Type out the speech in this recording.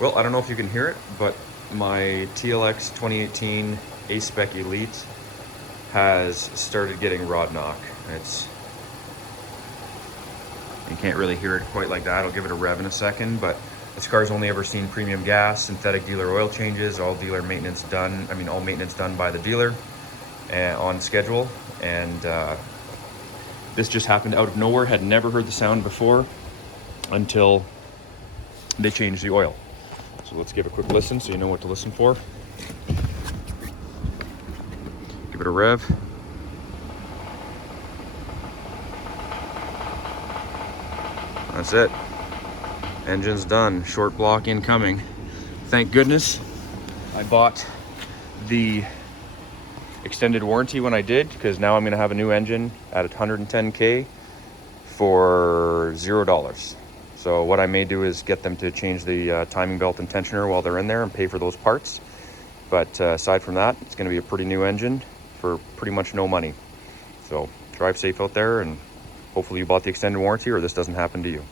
Well, I don't know if you can hear it, but my TLX 2018 A-Spec Elite has started getting rod knock. You can't really hear it quite like that. I'll give it a rev in a second, but this car's only ever seen premium gas, synthetic dealer oil changes, all dealer maintenance done. All maintenance done by the dealer on schedule. And this just happened out of nowhere. Had never heard the sound before until they changed the oil. So let's give a quick listen so you know what to listen for. Give it a rev. That's it. Engine's done. Short block incoming. Thank goodness I bought the extended warranty when I did, because now I'm going to have a new engine at 110K for $0. So what I may do is get them to change the timing belt and tensioner while they're in there and pay for those parts. But aside from that, it's going to be a pretty new engine for pretty much no money. So drive safe out there, and hopefully you bought the extended warranty or this doesn't happen to you.